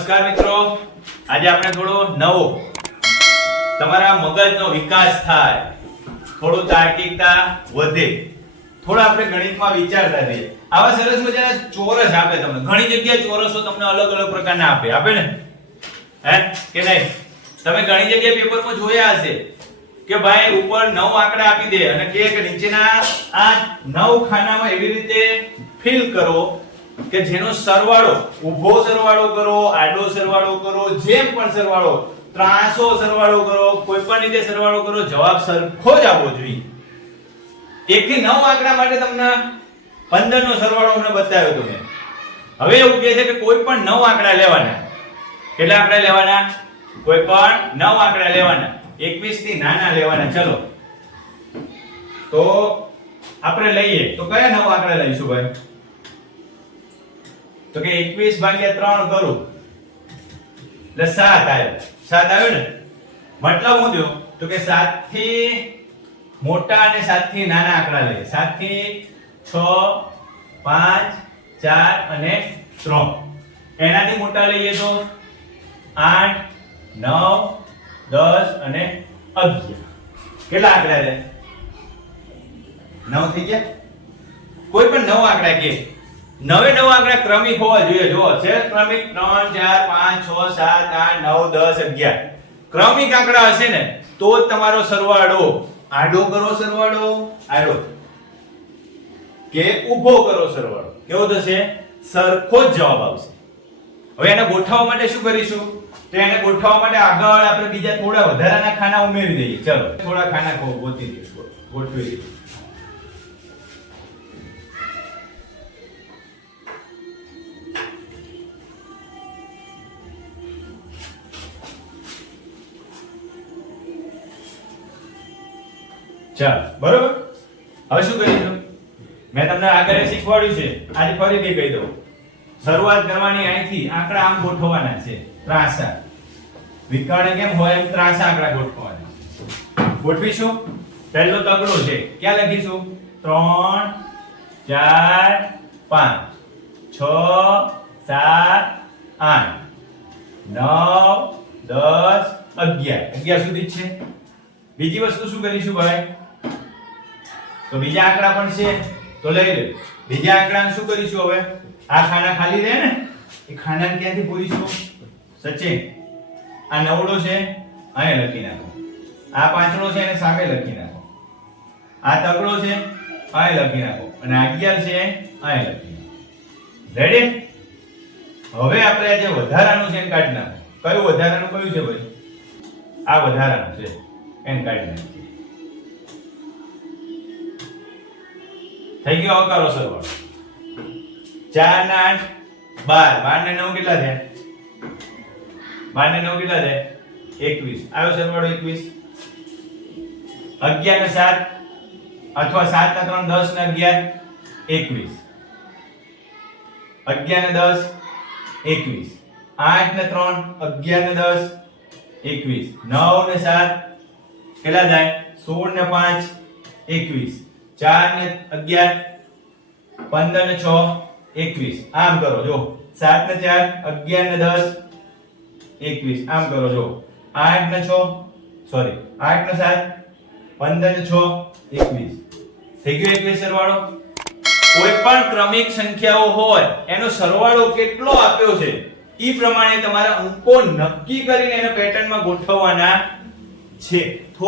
નમસ્કાર મિત્રો. આજે આપણે થોડો નવો, તમારા મગજનો વિકાસ થાય, થોડું તાર્કિકતા વધે, થોડા આપણે ગણિતમાં વિચારતા રહીએ આવા સરસ મજાના ચોરસ આપે તમને. ઘણી જગ્યાએ ચોરસો તમને અલગ અલગ પ્રકારના આપે. આપે ને? હે? કે નહીં? તમે ઘણી જગ્યાએ પેપરમાં જોયા હશે કે ભાઈ ઉપર નવ આંકડા આપી દે અને કે નીચેના આ નવ ખાનામાં એવી રીતે ફિલ કરો કે જેનો સરવાળો, ઊભો સરવાળો કરો, આડો સરવાળો કરો, જેમ પણ સરવાળો, ત્રાસો સરવાળો કરો કોઈ પણ રીતે સરવાળો કરો, જવાબ સરખો જ આવવો જોઈએ. એક થી નવ આંકડા માટે તમને 15 નો સરવાળો અમને બતાવ્યો તો મેં હવે એવું કહે છે કે કોઈ પણ નવ આંકડા લેવાના. કેટલા આંકડા લેવાના? કોઈ પણ નવ આંકડા લેવાના. 21 થી નાના લેવાના. ચલો. તો આપણે લઈએ. તો કયા નવ આંકડા લઈશું ભાઈ? તો કે 21 ભાગ્યા 3 કરું. એટલે 7 આવ્યો 7 આવ્યો ને? મતલબ હું થયો તો કે 7 થી મોટા અને 7 થી નાના આંકડા લઈએ. 7 થી 6 5 4 અને 3 એનાથી મોટા લઈએ તો 8 9 10 અને 11 કેટલા આંકડા છે? 9 થઈ ગયા? કોઈ પણ નવ આંકડા કે નવે નવ આંકડા ક્રમિક હોવા જોઈએ. જો છે ક્રમિક? 3 4 5 6 7 8 9 10 11 ક્રમિક આંકડા હશે ને, તો તમારો સરવાળો આડો કરો સરવાળો, આડો. કે ઊભો કરો સરવાળો. કેવો થશે? સરખો જ જવાબ આવશે. હવે એને ગોઠવવા માટે શું કરીશું? તો એને ગોઠવવા માટે આગળ આપણે બીજા થોડા વધારાના ખાના ઉમેરી દઈએ. ચલો, થોડા ખાના ગોતી દઈએ. ગોઠવી દઈએ. ચાલો, બરોબર? હવે શું કરીશું મેં તમને આગળ શીખવાડ્યું છે. આજે ફરીથી કહી દઉં. શરૂઆત કરવાની અહીંથી આંકડા આમ ગોઠવવાના છે. ત્રાસા વિકર્ણ કેમ હોય એમ ત્રાસા આંકડા ગોઠવવાના. ગોઠવીશું? પહેલો તગડો છે. ક્યાં લખીશું? 3 4 5 6 7 8 9 10 11 11 સુધી છે. બીજી વસ્તુ શું કરીશું ભાઈ? તો બીજા આંકડા પણ છે. તો લઈ લે. બીજા આંકડાને શું કરીશું હવે? આ ખાના ખાલી રહે ને? એ ખાનાને ક્યાંથી પૂરીશું? સચિન આ નવડો છે અહીં લખી નાખો. આ પાંચડો છે, એને સામે લખી નાખો. આ તગડો છે અહીં લખી નાખો. અને આ અગિયાર છે અહીં લખી નાખો. રેડી હવે આપણે જે વધારાનું છે, એને કાઢી નાખો. કયું વધારાનું? કયું છે ભાઈ? આ વધારાનું છે. એને કાઢી નાખીએ. થઈ ગયો અકારો સરવાળો. ચાર ને આઠ, બાર. બાર ને નવ કેટલા થયા? બાર ને નવ કેટલા થયા? એકવીસ. આવ્યો સરવાળો એકવીસ. અગિયાર ને સાત, અથવા સાત ને ત્રણ, દસ ને અગિયાર, એકવીસ. અગિયાર ને દસ, એકવીસ. આઠ ને ત્રણ, અગિયાર ને દસ, એકવીસ. નવ ને સાત, કેટલા થાય? સોળ ને પાંચ, એકવીસ. ચાર ને અગિયાર, પંદર ને છ, એકવીસ. આમ કરો જો સાત ને ચાર, અગિયાર ને દસ, એકવીસ. આમ કરો જો આઠ ને છ, સોરી, આઠ ને સાત, પંદર ને છ, એકવીસ. થઈ ગયો એકવીસ સરવાળો? કોઈ પણ ક્રમિક સંખ્યાઓ હોય, એનો સરવાળો કેટલો આપ્યો છે, એ પ્રમાણે તમારા અંકો નક્કી કરીને એને પેટર્નમાં ગોઠવવાના છે.